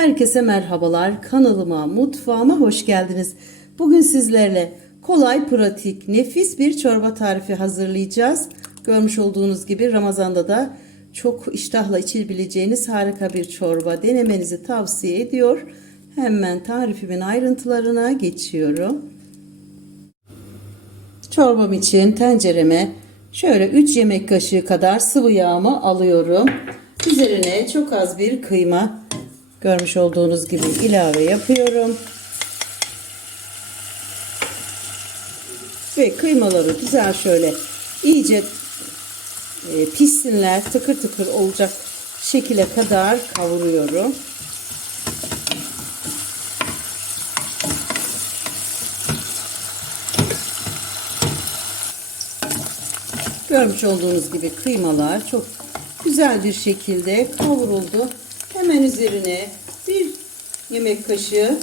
Herkese merhabalar. Kanalıma, mutfağıma hoş geldiniz. Bugün sizlerle kolay, pratik, nefis bir çorba tarifi hazırlayacağız. Görmüş olduğunuz gibi Ramazan'da da çok iştahla içilebileceğiniz harika bir çorba denemenizi tavsiye ediyor. Hemen tarifimin ayrıntılarına geçiyorum. Çorbam için tencereme şöyle 3 yemek kaşığı kadar sıvı yağımı alıyorum. Üzerine çok az bir kıyma görmüş olduğunuz gibi ilave yapıyorum. Ve kıymaları güzel şöyle iyice e, pişsinler tıkır tıkır olacak şekile kadar kavuruyorum. Görmüş olduğunuz gibi kıymalar çok güzel bir şekilde kavruldu. Hemen üzerine bir yemek kaşığı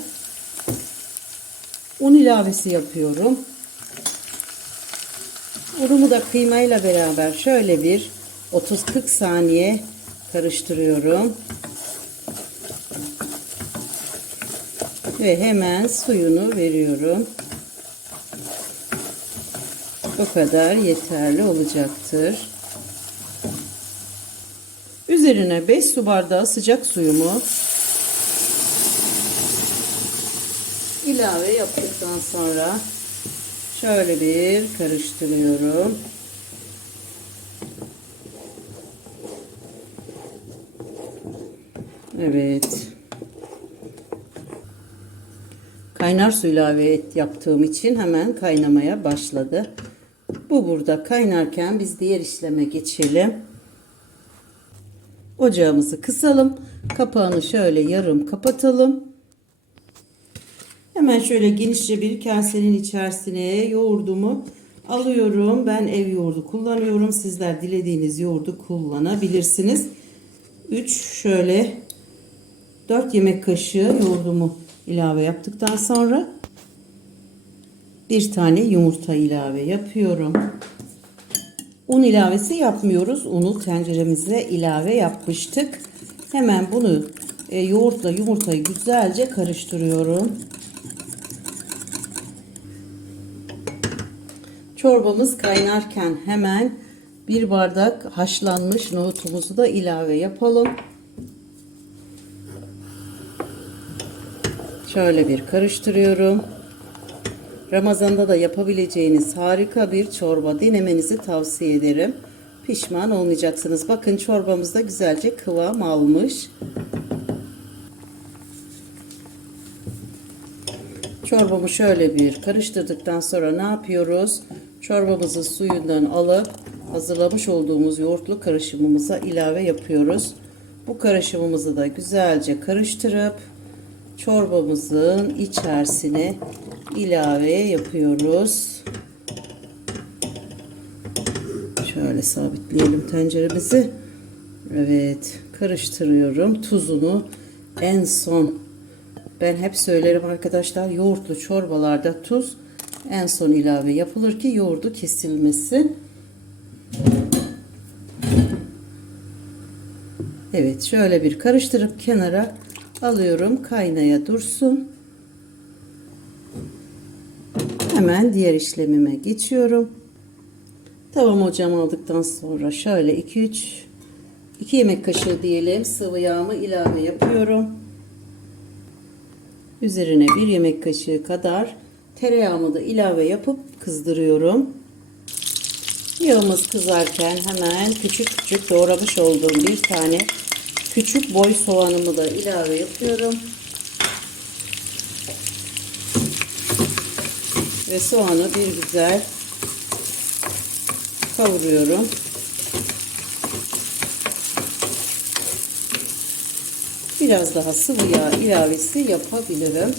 un ilavesi yapıyorum. Unumu da kıymayla beraber şöyle bir 30-40 saniye karıştırıyorum. Ve hemen suyunu veriyorum. Bu kadar yeterli olacaktır. Üzerine 5 su bardağı sıcak suyumu ilave yaptıktan sonra şöyle bir karıştırıyorum. Evet. Kaynar su ilave et yaptığım için hemen kaynamaya başladı. Bu burada kaynarken biz diğer işleme geçelim. Ocağımızı kısalım. Kapağını şöyle yarım kapatalım. Hemen şöyle genişçe bir kasenin içerisine yoğurdumu alıyorum. Ben ev yoğurdu kullanıyorum. Sizler dilediğiniz yoğurdu kullanabilirsiniz. 3 şöyle 4 yemek kaşığı yoğurdumu ilave yaptıktan sonra bir tane yumurta ilave yapıyorum. Un ilavesi yapmıyoruz. Unu tenceremize ilave yapmıştık. Hemen bunu e, yoğurtla yumurtayı güzelce karıştırıyorum. Çorbamız kaynarken hemen bir bardak haşlanmış nohutumuzu da ilave yapalım. Şöyle bir karıştırıyorum. Ramazanda da yapabileceğiniz harika bir çorba denemenizi tavsiye ederim. Pişman olmayacaksınız. Bakın çorbamız da güzelce kıvam almış. Çorbamı şöyle bir karıştırdıktan sonra ne yapıyoruz? Çorbamızı suyundan alıp hazırlamış olduğumuz yoğurtlu karışımımıza ilave yapıyoruz. Bu karışımımızı da güzelce karıştırıp çorbamızın içerisine ilave yapıyoruz. Şöyle sabitleyelim tenceremizi. Evet, karıştırıyorum. Tuzunu en son ben hep söylerim arkadaşlar yoğurtlu çorbalarda tuz en son ilave yapılır ki yoğurdu kesilmesin. Evet, şöyle bir karıştırıp kenara alıyorum. Kaynaya dursun. Hemen diğer işlemime geçiyorum. Tavam ocağıma aldıktan sonra şöyle 2-3 2 yemek kaşığı diyelim sıvı yağımı ilave yapıyorum. Üzerine 1 yemek kaşığı kadar tereyağımı da ilave yapıp kızdırıyorum. Yağımız kızarken hemen küçük küçük doğramış olduğum bir tane küçük boy soğanımı da ilave yapıyorum. Ve soğanı bir güzel kavuruyorum. Biraz daha sıvı yağ ilavesi yapabilirim.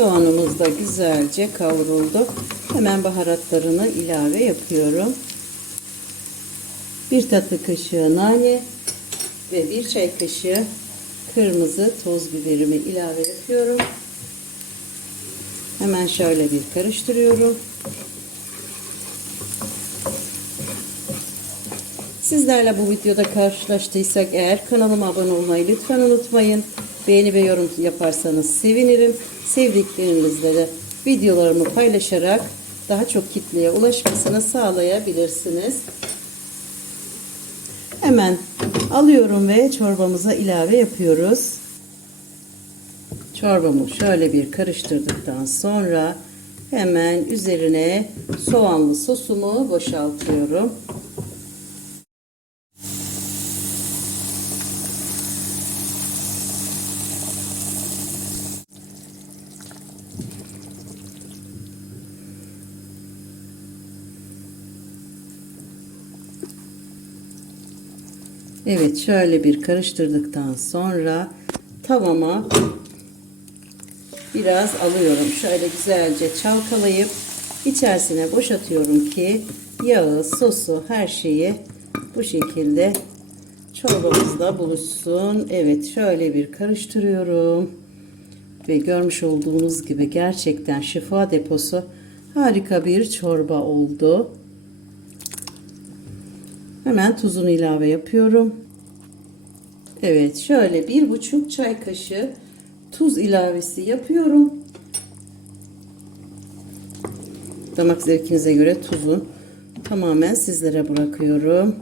Soğanımız da güzelce kavruldu. Hemen baharatlarını ilave yapıyorum. Bir tatlı kaşığı nane ve bir çay kaşığı kırmızı toz biberimi ilave yapıyorum. Hemen şöyle bir karıştırıyorum. Sizlerle bu videoda karşılaştıysak eğer kanalıma abone olmayı lütfen unutmayın. Beğeni ve yorum yaparsanız sevinirim. Sevdiklerinizle de videolarımı paylaşarak daha çok kitleye ulaşmasını sağlayabilirsiniz. Hemen alıyorum ve çorbamıza ilave yapıyoruz. Çorbamı şöyle bir karıştırdıktan sonra hemen üzerine soğanlı sosumu boşaltıyorum. Evet şöyle bir karıştırdıktan sonra tavama biraz alıyorum. Şöyle güzelce çalkalayıp içerisine boşatıyorum ki yağı, sosu, her şeyi bu şekilde çorbamızda buluşsun. Evet şöyle bir karıştırıyorum. Ve görmüş olduğunuz gibi gerçekten şifa deposu harika bir çorba oldu. Hemen tuzunu ilave yapıyorum. Evet şöyle bir buçuk çay kaşığı tuz ilavesi yapıyorum. Damak zevkinize göre tuzun tamamen sizlere bırakıyorum.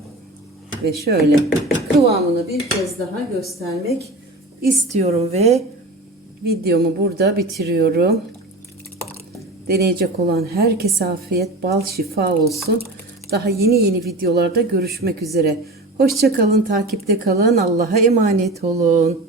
Ve şöyle kıvamını bir kez daha göstermek istiyorum ve videomu burada bitiriyorum. Deneyecek olan herkese afiyet, bal, şifa olsun. Daha yeni yeni videolarda görüşmek üzere. Hoşçakalın, takipte kalın. Allah'a emanet olun.